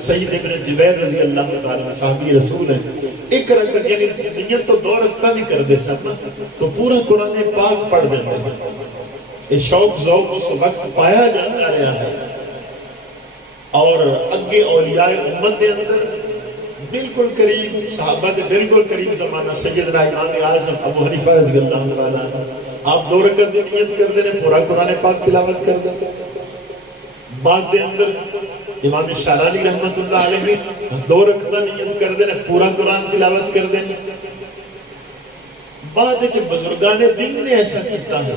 سید ابن جبیر رضی اللہ تعالیٰ صحابی رسول ہیں، ایک رکعت یعنی نیت تو 2 رکعتاں نہیں کر دے سکتا تو پورا قرآن پاک پڑھ دیتے ہیں۔ یہ شوق ذوق اس وقت پایا جاتا رہا ہے، اور اگے اولیاء امت دے اندر بالکل قریب صحابہ دے بالکل قریب زمانہ سیدنا امام اعظم ابو حنیفہ رضی اللہ تعالیٰ آپ 2 رکعت دی نیت کر دے پورا قرآن پاک تلاوت کر دے۔ بعد دے اندر امام شارانی رحمت اللہ علیہ 2 رکعت نیت کر دے پورا قرآن تلاوت کر دے۔ بعد بزرگان دین نے ایسا کیتا ہے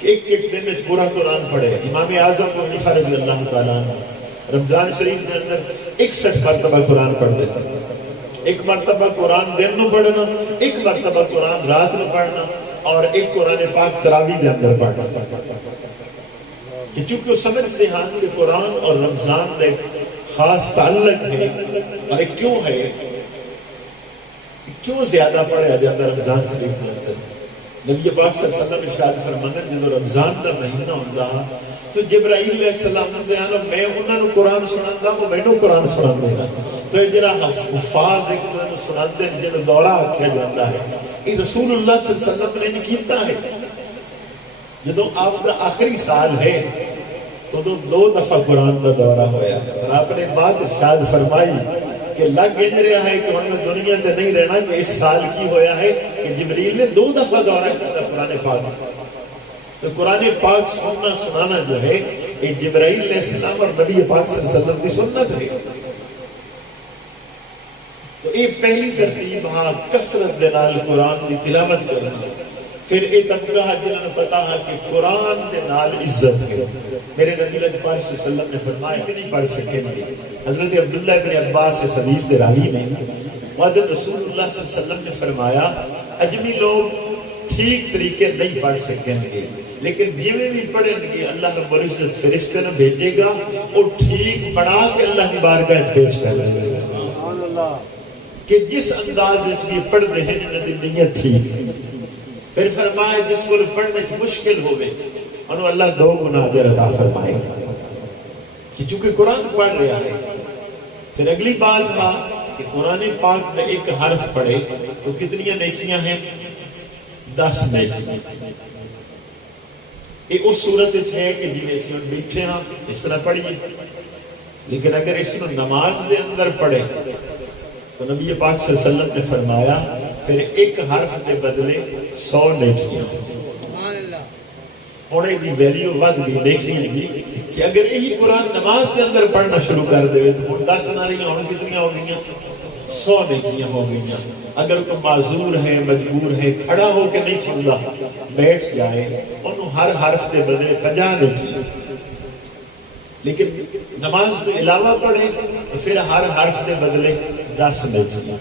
کہ ایک دن میں پورا قرآن پڑھے۔ امام اعظم ابو حنیفہ رضی اللہ تعالیٰ رمضان شریف کے اندر 61 مرتبہ قرآن پڑھ دیتے، 1 مرتبہ قرآن دن میں پڑھنا، 1 مرتبہ قرآن رات میں پڑھنا، اور 1 قرآن پاک تراویح کے اندر پڑھنا۔ کہ چونکہ وہ سمجھتے ہیں کہ قرآن اور رمضان میں خاص تعلق ہے، اور کیوں ہے، کیوں زیادہ پڑھا جاتا رمضان شریف کے اندر۔ نبی پاک صلی اللہ علیہ وسلم ارشاد فرماتے ہیں جب رمضان کا مہینہ ہوتا تو جبرائیل علیہ السلام نے آنا میں انہوں نے قرآن سناتا وہ میں قرآن سنا دینا، تو یہ جنہا حفاظ ایک دن سناتے ہیں جنہا دورہ آکھیا جاتا ہے، یہ رسول اللہ صلی اللہ علیہ وسلم نے کیتا ہے۔ جدو آپ کا آخری سال ہے تو 2 دفعہ قرآن کا دورہ ہویا، اور آپ نے بات ارشاد فرمائی کہ لگ انج رہا ہے کہ انہوں نے دنیا سے نہیں رہنا کہ اس سال کی ہویا ہے کہ جبریل نے 2 دفعہ دورہ کیا قرآن پاک۔ تو قرآن پاک سننا سنانا جو ہے یہ جبرائیل علیہ السلام اور نبی پاک صلی اللہ علیہ وسلم کی سنت ہے۔ تو یہ پہلی ترتیب ہاں کثرت دے نال قرآن کی تلاوت کرنا۔ پھر یہ طبقہ ہے جنہوں نے پتا ہے کہ قرآن دے نال عزت ہے۔ میرے نبی پاک صلی اللہ علیہ وسلم نے فرمایا کہ نہیں پڑھ سکیں گے۔ حضرت عبداللہ بن عباس اس حدیث سے راوی میں وعدد رسول اللہ صلی اللہ علیہ وسلم نے فرمایا اجمی لوگ ٹھیک طریقے نہیں پڑھ سکیں گے، لیکن جویں بھی پڑھیں گے اللہ رب العزت فرشتے نے بھیجے گا اور ٹھیک بنا کے اللہ کی بارگاہ میں پیش کر دے گا کہ جس انداز میں پڑھتے ہیں انہاں دی نیت ٹھیک ہے۔ پھر فرمایا جس کو پڑھنے کی مشکل ہوئے انہوں اللہ 2 گنا اجر عطا فرمائے گا کہ چونکہ قرآن پڑھ رہا ہے۔ پھر اگلی بات تھا کہ قرآن پاک میں 1 حرف پڑھے تو کتنی نیکیاں ہیں؟ 10 نیکیاں۔ یہ اس صورت ہے کہ جنہیں اس میں بیٹھے ہیں اس طرح پڑھیے، لیکن اگر اس میں نماز دے اندر پڑھے تو نبی پاک صلی اللہ علیہ وسلم نے فرمایا پھر 1 حرف دے بدلے 100 نیکیاں۔ پڑھے دی ویلیو ود بھی نیکیاں گی کہ اگر یہی قرآن نماز دے اندر پڑھنا شروع کر دے تو 10 نہ رہی ہوں کتنی ہو گئی ہیں؟ 100 نیکیاں ہو گئی ہیں۔ اگر کوئی معذور ہے مجبور ہے کھڑا ہو کے نہیں سندا بیٹھ جائے انہوں ہر حرف دے بدلے 50 نیکیاں، لیکن نماز تو علاوہ پڑھے تو پھر ہر حرف دے بدلے 10 نیکیاں۔